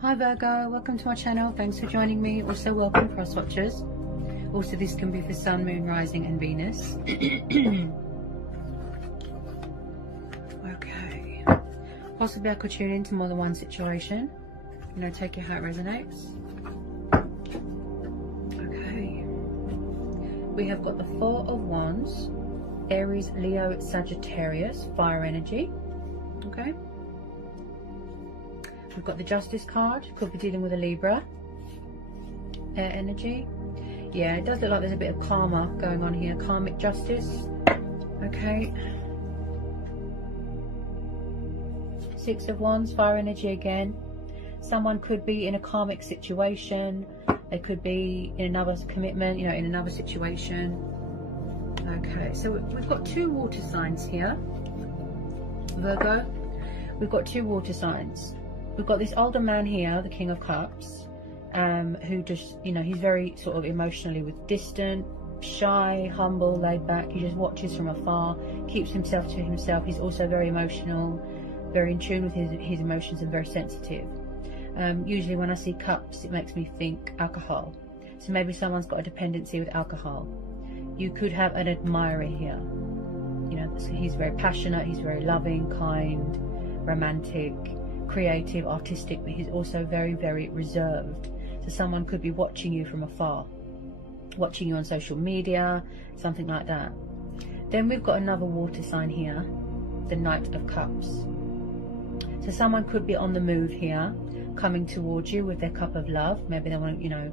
Hi Virgo, welcome to my channel. Thanks for joining me. Also welcome cross watchers. Also this can be for Sun, Moon, Rising and Venus. Okay. Possibly I could tune into more than one situation. You know, take it how it resonates. Okay. We have got the Four of Wands, Aries, Leo, Sagittarius, fire energy. Okay. We've got the Justice card, could be dealing with a Libra, air energy. Yeah, it does look like there's a bit of karma going on here, karmic justice. Okay. Six of Wands, fire energy again. Someone could be in a karmic situation. They could be in another commitment, you know, in another situation. Okay, so we've got two water signs here, Virgo. We've got two water signs. We've got this older man here, the King of Cups, who just, you know, he's very sort of emotionally distant, shy, humble, laid back. He just watches from afar, keeps himself to himself. He's also very emotional, very in tune with his emotions and very sensitive. Usually when I see cups, it makes me think alcohol. So maybe someone's got a dependency with alcohol. You could have an admirer here. You know, he's very passionate, he's very loving, kind, romantic, creative, artistic, but he's also very, very reserved. So someone could be watching you from afar, watching you on social media, something like that. Then we've got another water sign here, the Knight of Cups. So someone could be on the move here, coming towards you with their cup of love. Maybe they want to, you know,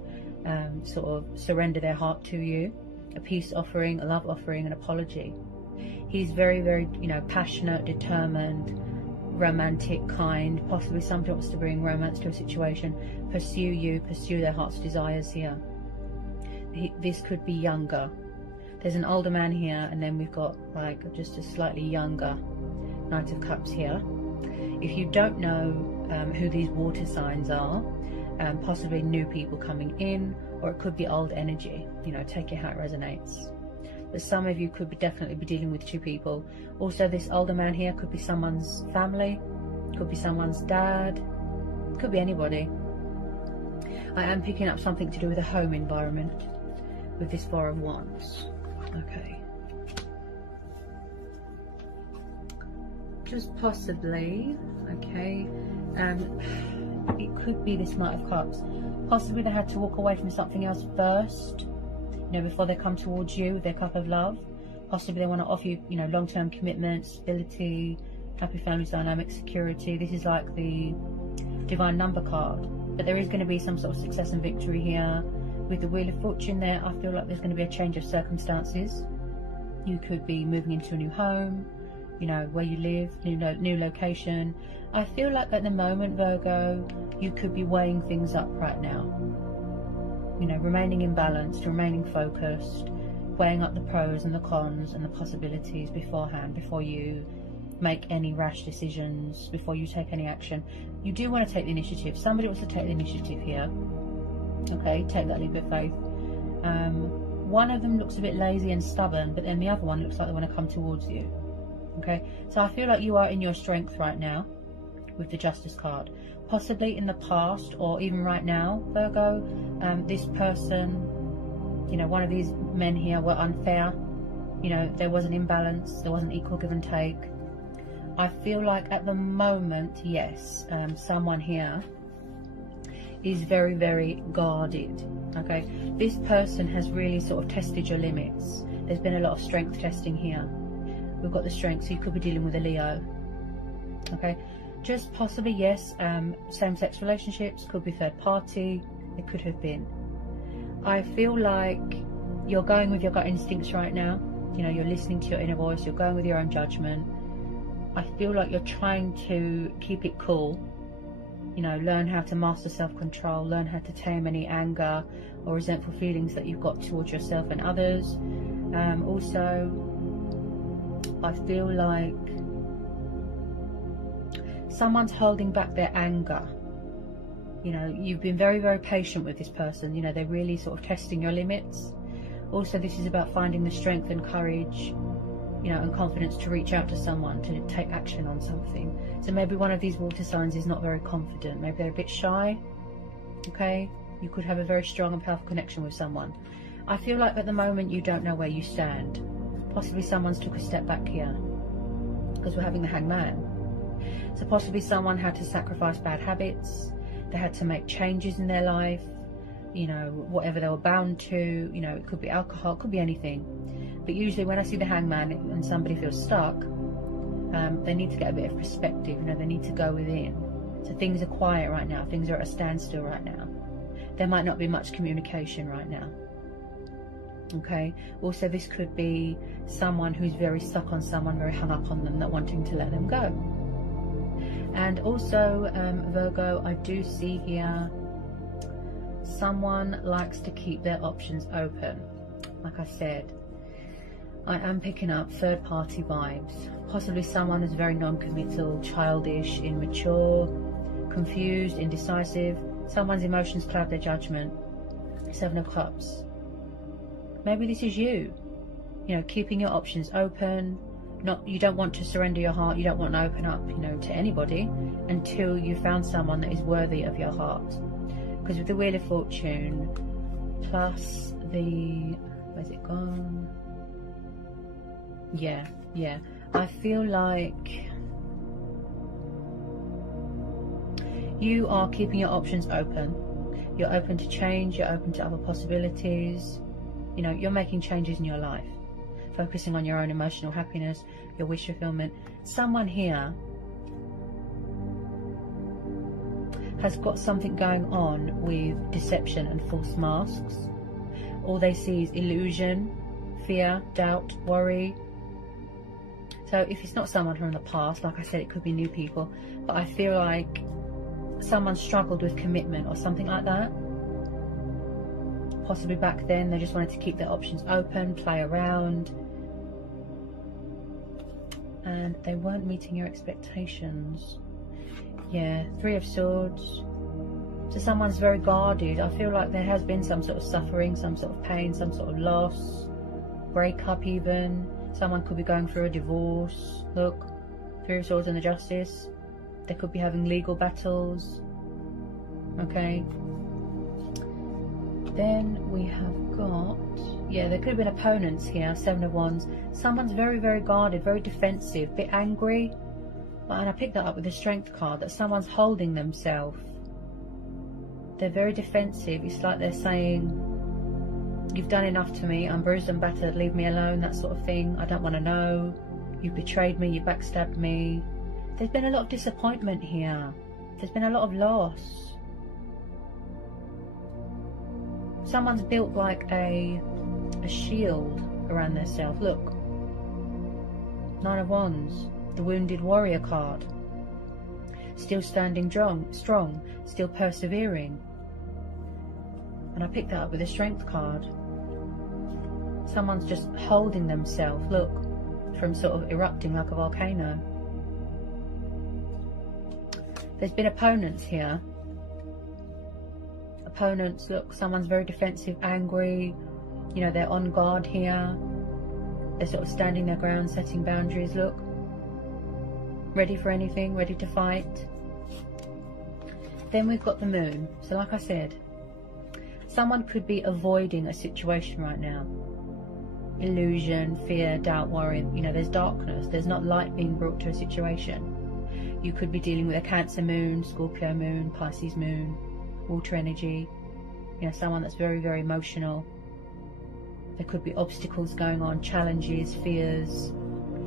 sort of surrender their heart to you. A peace offering, a love offering, an apology. He's very, very, you know, passionate, determined, romantic, kind. Possibly somebody wants to bring romance to a situation, pursue you, pursue their heart's desires here. This could be younger. There's an older man here, and then we've got like just a slightly younger Knight of Cups here. If you don't know who these water signs are, possibly new people coming in, or it could be old energy. You know, take it how it resonates. But some of you could definitely be dealing with two people. Also, this older man here could be someone's family, could be someone's dad, could be anybody. I am picking up something to do with a home environment with this Four of Wands. Okay. Just possibly, okay, it could be this Knight of Cups. Possibly they had to walk away from something else first, you know, before they come towards you with their cup of love. Possibly they want to offer you, you know, long-term commitment, stability, happy family dynamic, security. This is like the divine number card. But there is going to be some sort of success and victory here. With the Wheel of Fortune there, I feel like there's going to be a change of circumstances. You could be moving into a new home, you know, where you live, new location. I feel like at the moment, Virgo, you could be weighing things up right now. You know, remaining in balance, remaining focused, weighing up the pros and the cons and the possibilities beforehand, before you make any rash decisions, before you take any action. You do want to take the initiative. Somebody wants to take the initiative here. Okay, take that leap of faith. One of them looks a bit lazy and stubborn, but then the other one looks like they want to come towards you. Okay, so I feel like you are in your strength right now with the Justice card. Possibly in the past or even right now, Virgo, this person, you know, one of these men here were unfair. You know, there was an imbalance, there wasn't equal give and take. I feel like at the moment, yes, someone here is very, very guarded. Okay, this person has really sort of tested your limits. There's been a lot of strength testing here. We've got the strength, so you could be dealing with a Leo. Okay, just possibly, yes, same-sex relationships, could be third party, it could have been. I feel like you're going with your gut instincts right now. You know, you're listening to your inner voice, you're going with your own judgment. I feel like you're trying to keep it cool. You know, learn how to master self-control, learn how to tame any anger or resentful feelings that you've got towards yourself and others. Also, I feel like someone's holding back their anger. You know, you've been very, very patient with this person. You know, they're really sort of testing your limits. Also, this is about finding the strength and courage, you know, and confidence to reach out to someone, to take action on something. So maybe one of these water signs is not very confident. Maybe they're a bit shy. Okay, you could have a very strong and powerful connection with someone. I feel like at the moment you don't know where you stand. Possibly someone's took a step back here, because we're having the Hangman. So possibly someone had to sacrifice bad habits. They had to make changes in their life, you know, whatever they were bound to. You know, it could be alcohol, it could be anything. But usually when I see the Hangman and somebody feels stuck, they need to get a bit of perspective. You know, they need to go within. So things are quiet right now. Things are at a standstill right now. There might not be much communication right now. Okay. Also, this could be someone who's very stuck on someone, very hung up on them, not wanting to let them go. And also, Virgo, I do see here someone likes to keep their options open. Like I said, I am picking up third-party vibes. Possibly someone who's very non-committal, childish, immature, confused, indecisive. Someone's emotions cloud their judgment. 7 of Cups. Maybe this is you. You know, keeping your options open. You don't want to surrender your heart. You don't want to open up, you know, to anybody until you found someone that is worthy of your heart. Because with the Wheel of Fortune plus the, where's it gone? Yeah. I feel like you are keeping your options open. You're open to change. You're open to other possibilities. You know, you're making changes in your life, focusing on your own emotional happiness, your wish fulfillment. Someone here has got something going on with deception and false masks. All they see is illusion, fear, doubt, worry. So if it's not someone from the past, like I said, it could be new people, but I feel like someone struggled with commitment or something like that. Possibly back then they just wanted to keep their options open, play around, and they weren't meeting your expectations. Yeah, 3 of Swords. So someone's very guarded. I feel like there has been some sort of suffering, some sort of pain, some sort of loss, breakup even. Someone could be going through a divorce. Look, 3 of Swords and the Justice. They could be having legal battles. Okay. Then we have got, yeah, there could have been opponents here. 7 of Wands. Someone's very, very guarded, very defensive, a bit angry. And I picked that up with the Strength card, that someone's holding themselves. They're very defensive. It's like they're saying, you've done enough to me, I'm bruised and battered, leave me alone, that sort of thing. I don't want to know. You've betrayed me, you backstabbed me. There's been a lot of disappointment here. There's been a lot of loss. Someone's built like a shield around themselves. Look. 9 of Wands. The Wounded Warrior card. Still standing strong. Still persevering. And I picked that up with the Strength card. Someone's just holding themselves, look, from sort of erupting like a volcano. There's been opponents here. Opponents, look, someone's very defensive, angry. You know, they're on guard here. They're sort of standing their ground, setting boundaries, look. Ready for anything, ready to fight. Then we've got the Moon. So like I said, someone could be avoiding a situation right now. Illusion, fear, doubt, worry. You know, there's darkness. There's not light being brought to a situation. You could be dealing with a Cancer Moon, Scorpio Moon, Pisces Moon, water energy. You know, someone that's very, very emotional. There could be obstacles going on, challenges, fears.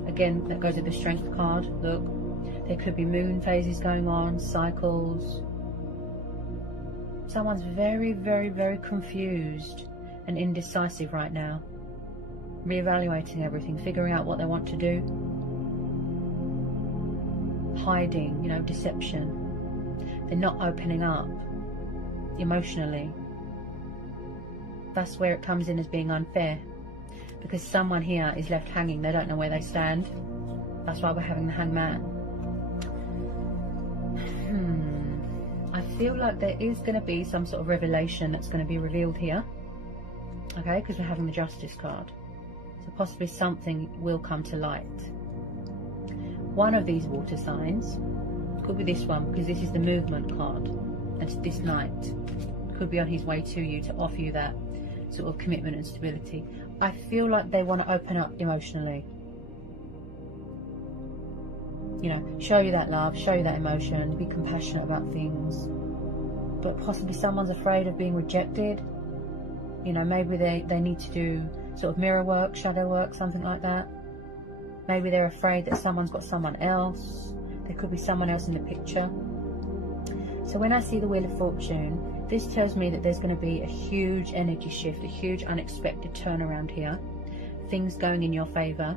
Again, that goes with the Strength card. Look, there could be moon phases going on, cycles. Someone's very, very, very confused and indecisive right now. Reevaluating everything, figuring out what they want to do. Hiding, you know, deception. They're not opening up emotionally. That's where it comes in as being unfair. Because someone here is left hanging. They don't know where they stand. That's why we're having the Hangman. I feel like there is going to be some sort of revelation that's going to be revealed here. Okay, because we're having the Justice card. So possibly something will come to light. One of these water signs, could be this one, because this is the movement card, and this knight could be on his way to you to offer you that sort of commitment and stability. I feel like they want to open up emotionally. You know, show you that love, show you that emotion, be compassionate about things. But possibly someone's afraid of being rejected. You know, maybe they need to do sort of mirror work, shadow work, something like that. Maybe they're afraid that someone's got someone else. There could be someone else in the picture. So when I see the Wheel of Fortune, this tells me that there's going to be a huge energy shift, a huge unexpected turnaround here. Things going in your favour.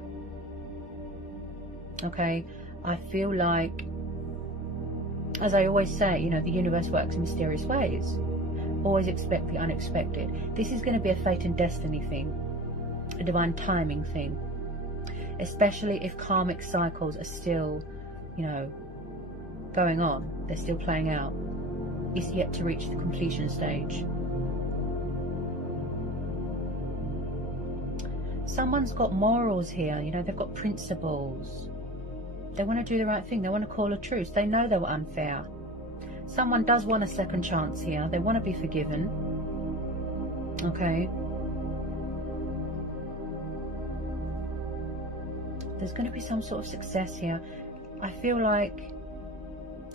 Okay, I feel like, as I always say, you know, the universe works in mysterious ways. Always expect the unexpected. This is going to be a fate and destiny thing, a divine timing thing. Especially if karmic cycles are still, you know, going on. They're still playing out. It's yet to reach the completion stage. Someone's got morals here, you know, they've got principles. They want to do the right thing. They want to call a truce. They know they were unfair. Someone does want a second chance here. They want to be forgiven. Okay. There's going to be some sort of success here. I feel like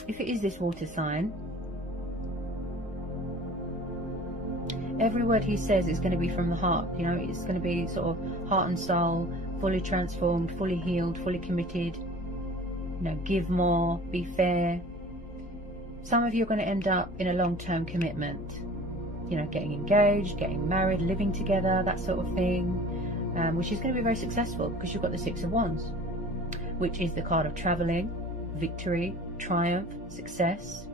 if it is this water sign, every word he says is going to be from the heart. You know, it's going to be sort of heart and soul, fully transformed, fully healed, fully committed. You know, give more, be fair. Some of you are going to end up in a long-term commitment. You know, getting engaged, getting married, living together, that sort of thing, which is going to be very successful because you've got the Six of Wands, which is the card of traveling, victory, triumph, success.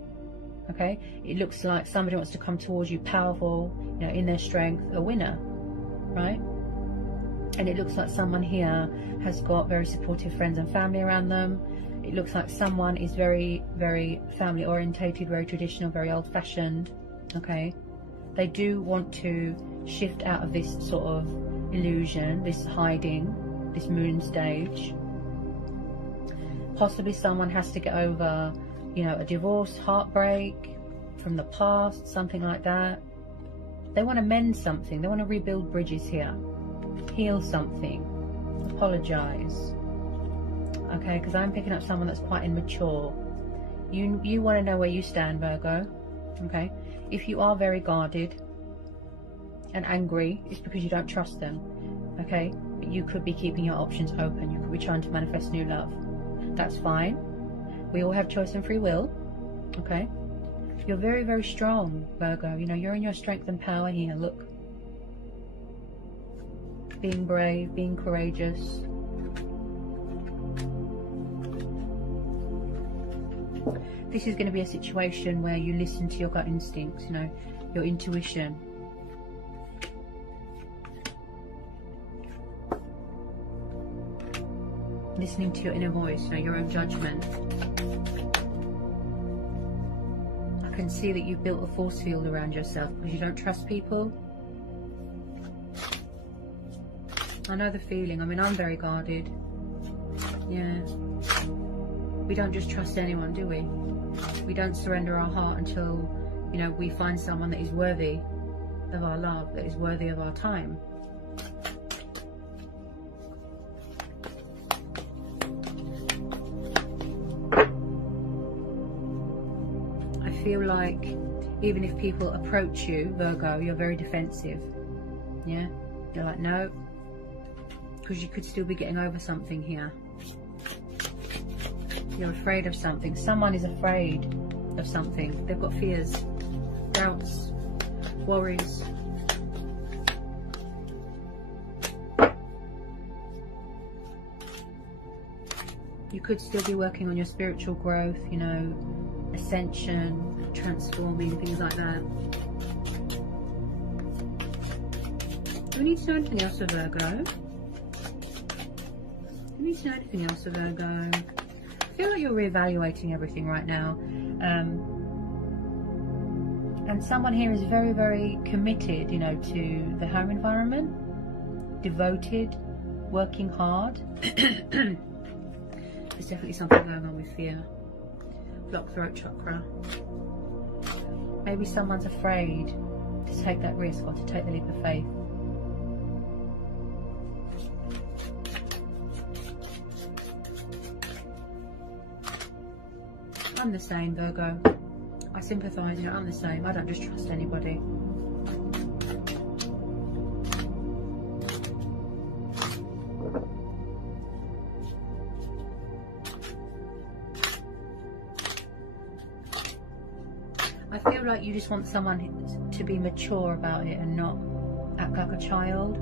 Okay, it looks like somebody wants to come towards you powerful, you know, in their strength, a winner, right? And it looks like someone here has got very supportive friends and family around them. It looks like someone is very, very family orientated, very traditional, very old fashioned. Okay, they do want to shift out of this sort of illusion, this hiding, this moon stage. Possibly someone has to get over, you know, a divorce, heartbreak from the past, something like that. They want to mend something. They want to rebuild bridges here, heal something, apologize. Okay, because I'm picking up someone that's quite immature. You want to know where you stand, Virgo. Okay, if you are very guarded and angry, it's because you don't trust them. Okay, but you could be keeping your options open. You could be trying to manifest new love. That's fine. We all have choice and free will. Okay, you're very, very strong, Virgo. You know, you're in your strength and power here. Look, being brave, being courageous. This is going to be a situation where you listen to your gut instincts, you know, your intuition. Listening to your inner voice, you know, your own judgment. I can see that you've built a force field around yourself because you don't trust people. I know the feeling. I mean, I'm very guarded. Yeah. We don't just trust anyone, do we? We don't surrender our heart until, you know, we find someone that is worthy of our love, that is worthy of our time. I feel like even if people approach you, Virgo, you're very defensive. Yeah? You're like, no, because you could still be getting over something here. You're afraid of something. Someone is afraid of something. They've got fears, doubts, worries. You could still be working on your spiritual growth, you know, ascension, transforming, things like that. Do we need to know anything else of Virgo? Do we need to know anything else of Virgo? I feel like you're reevaluating everything right now. And someone here is very, very committed, you know, to the home environment, devoted, working hard. There's definitely something going on with fear. Blocked throat chakra. Maybe someone's afraid to take that risk or to take the leap of faith. I'm the same, Virgo. I sympathise, you know, I'm the same. I don't just trust anybody. I feel like you just want someone to be mature about it and not act like a child.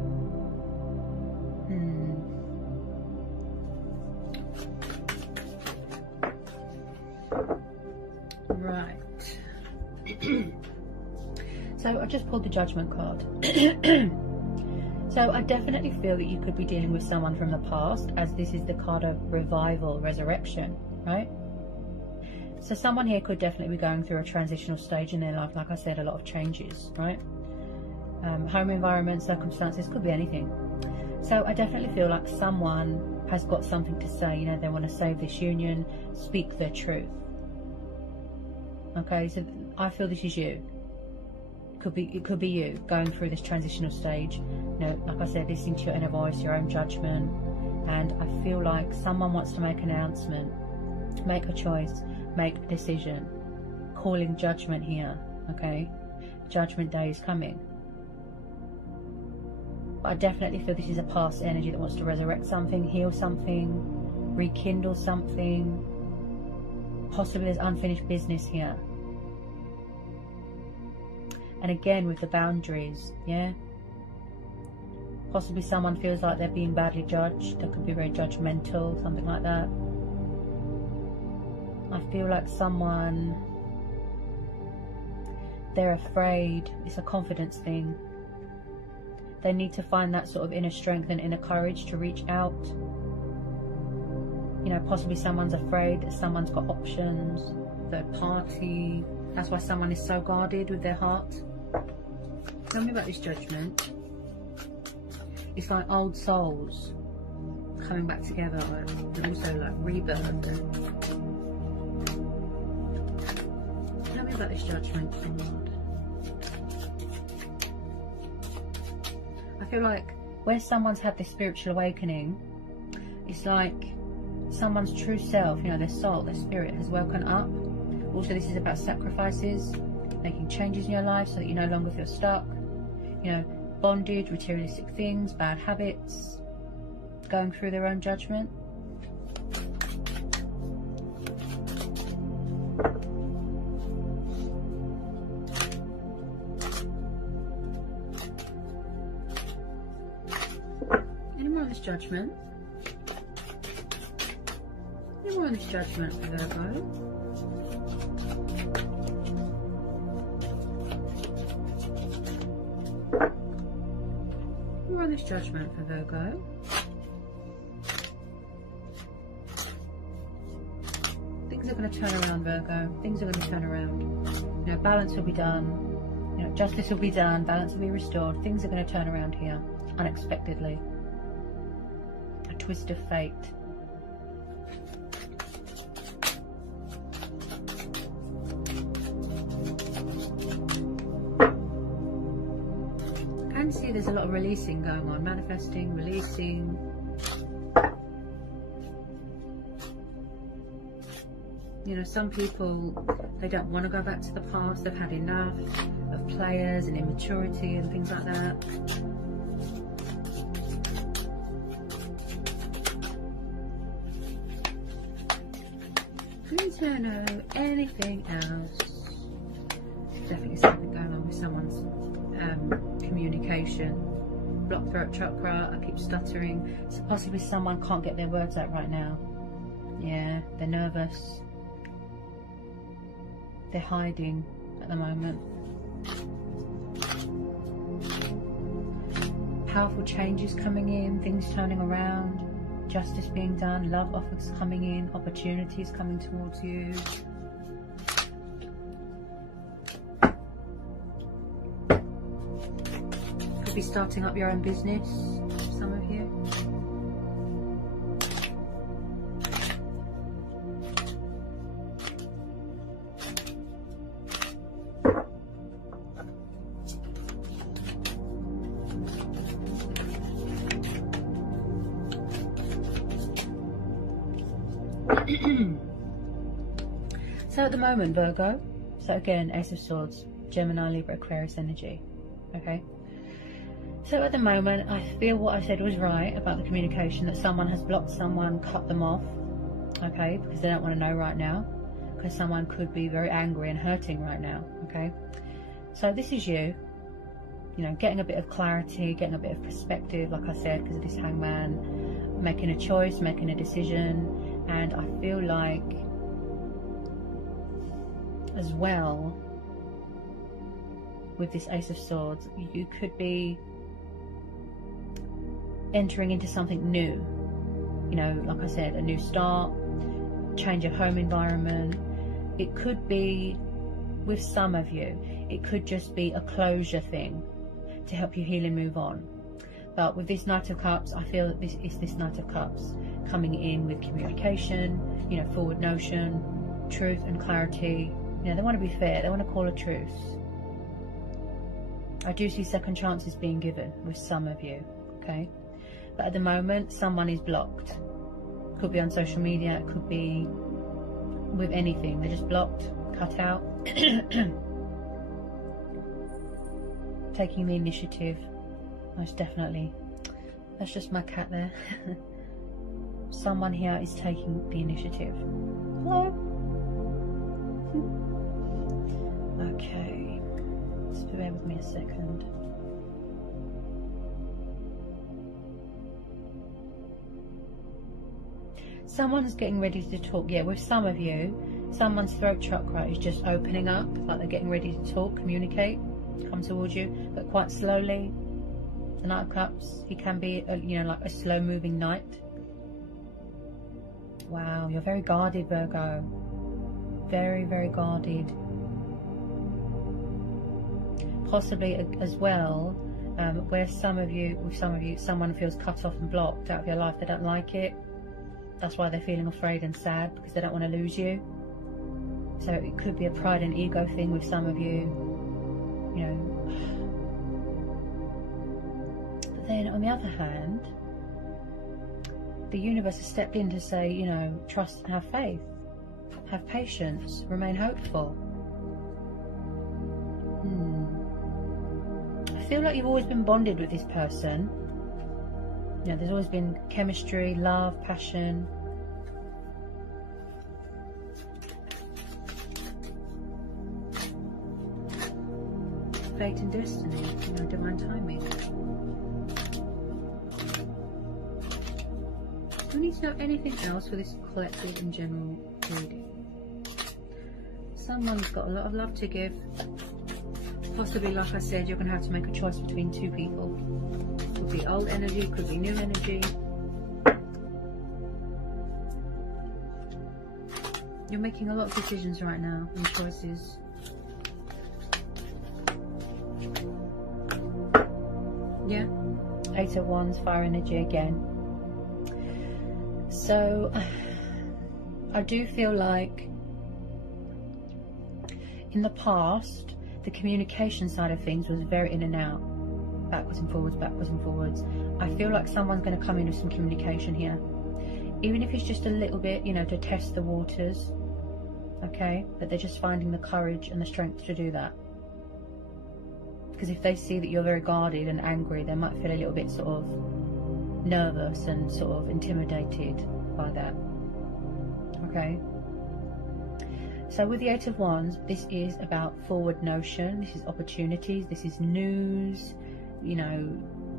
Right. So I just pulled the Judgment card. So I definitely feel that you could be dealing with someone from the past, as this is the card of revival, resurrection, right? So someone here could definitely be going through a transitional stage in their life. Like I said, a lot of changes, right? Home environment, circumstances, could be anything. So I definitely feel like someone has got something to say. You know, they want to save this union, speak their truth. Okay, so I feel this is you. It could be you going through this transitional stage. You know, like I said, listening to your inner voice, your own judgment. And I feel like someone wants to make an announcement, make a choice, make a decision, calling judgment here. Okay, Judgment Day is coming. But I definitely feel this is a past energy that wants to resurrect something, heal something, rekindle something. Possibly there's unfinished business here. And again with the boundaries, yeah. Possibly someone feels like they're being badly judged. They could be very judgmental, something like that. I feel like someone, they're afraid. It's a confidence thing. They need to find that sort of inner strength and inner courage to reach out. You know, possibly someone's afraid that someone's got options, third party. That's why someone is so guarded with their heart. Tell me about this Judgment. It's like old souls coming back together, and also like rebirth. Tell me about this Judgment, Lord. I feel like where someone's had this spiritual awakening, it's like someone's true self, you know, their soul, their spirit has woken up. Also, this is about sacrifices, making changes in your life so that you no longer feel stuck. You know, bondage, materialistic things, bad habits, going through their own judgment. Any more on this Judgment? Any more on this Judgment for Virgo? More on this Judgment for Virgo. Things are going to turn around, Virgo. Things are going to turn around. You know, balance will be done. You know, justice will be done. Balance will be restored. Things are going to turn around here unexpectedly. A twist of fate. I can see there's a lot of releasing going on, manifesting, releasing. You know, some people, they don't want to go back to the past. They've had enough of players and immaturity and things like that. Please don't know anything else. Definitely something going on with someone's communication. Blocked throat chakra. I keep stuttering. So possibly someone can't get their words out right now. Yeah, they're nervous. They're hiding at the moment. Powerful changes coming in, things turning around, justice being done, love offers coming in, opportunities coming towards you. Could be starting up your own business, some of you. So at the moment, Virgo, so again, Ace of Swords, Gemini, Libra, Aquarius energy, okay? So at the moment, I feel what I said was right about the communication, that someone has blocked someone, cut them off, okay, because they don't want to know right now, because someone could be very angry and hurting right now, okay? So this is you know, getting a bit of clarity, getting a bit of perspective, like I said, because of this Hangman, making a choice, making a decision. And I feel like as well with this Ace of Swords, you could be entering into something new, you know, like I said, a new start, change of home environment. It could be, with some of you, it could just be a closure thing to help you heal and move on. But with this Knight of Cups, I feel that this is this Knight of Cups coming in with communication, you know, forward notion, truth and clarity. You know, they want to be fair, they want to call a truce. I do see second chances being given with some of you, okay? But at the moment, someone is blocked. Could be on social media, it could be with anything. They're just blocked, cut out. Taking the initiative, most definitely. That's just my cat there. Someone here is taking the initiative. Hello. Okay, just bear with me a second. Someone's getting ready to talk. Yeah, with some of you, someone's throat chakra is just opening up, like they're getting ready to talk, communicate, come towards you, but quite slowly. The Knight of Cups, he can be, you know, like a slow moving knight. Wow, you're very guarded, Virgo. Very, very guarded. Possibly as well, where with some of you, someone feels cut off and blocked out of your life. They don't like it. That's why they're feeling afraid and sad, because they don't want to lose you. So it could be a pride and ego thing with some of you, you know. But then on the other hand, the universe has stepped in to say, you know, trust and have faith, have patience, remain hopeful. I feel like you've always been bonded with this person. You know, there's always been chemistry, love, passion. Fate and destiny, you know, divine timing. Do we need to know anything else for this collective and general reading? Someone's got a lot of love to give. Possibly, like I said, you're going to have to make a choice between two people. Could be old energy, could be new energy. You're making a lot of decisions right now and choices. Yeah, Eight of Wands, fire energy again. So I do feel like in the past, the communication side of things was very in and out, backwards and forwards, backwards and forwards. I feel like someone's going to come in with some communication here, even if it's just a little bit, you know, to test the waters, okay? But they're just finding the courage and the strength to do that. Because if they see that you're very guarded and angry, they might feel a little bit sort of nervous and sort of intimidated by that, okay? So with the Eight of Wands, this is about forward notion, this is opportunities, this is news, you know,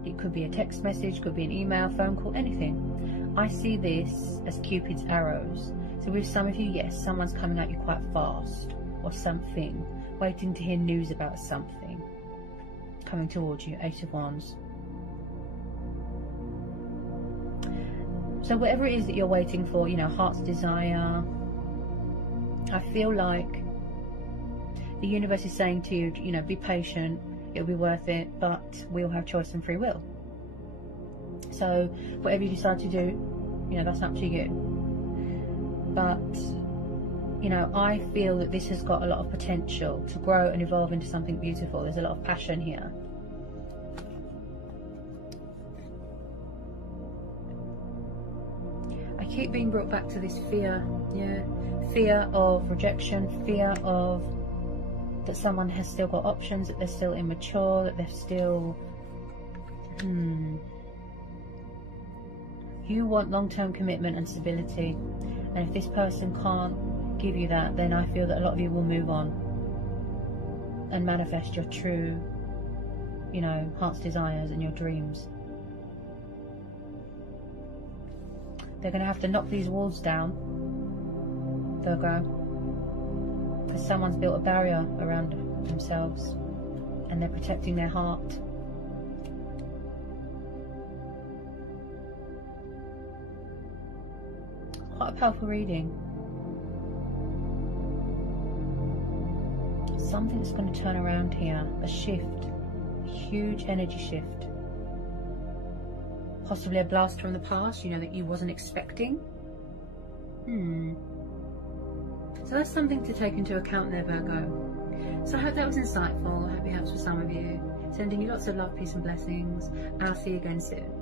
it could be a text message, could be an email, phone call, anything. I see this as Cupid's arrows. So with some of you, yes, someone's coming at you quite fast, or something, waiting to hear news about something, coming towards you, Eight of Wands. So whatever it is that you're waiting for, you know, heart's desire, I feel like the universe is saying to you, you know, be patient, it'll be worth it, but we'll have choice and free will. So whatever you decide to do, you know, that's up to you. But, you know, I feel that this has got a lot of potential to grow and evolve into something beautiful. There's a lot of passion here. I keep being brought back to this fear. Yeah, fear of rejection, fear of that someone has still got options, that they're still immature, that they're still you want long-term commitment and stability, and if this person can't give you that, then I feel that a lot of you will move on and manifest your true, you know, heart's desires and your dreams. They're going to have to knock these walls down, Virgo, because someone's built a barrier around themselves and they're protecting their heart. Quite a powerful reading. Something's going to turn around here, a shift, a huge energy shift. Possibly a blast from the past, you know, that you wasn't expecting. So that's something to take into account there, Virgo. So I hope that was insightful. I hope it helps for some of you. Sending you lots of love, peace and blessings. And I'll see you again soon.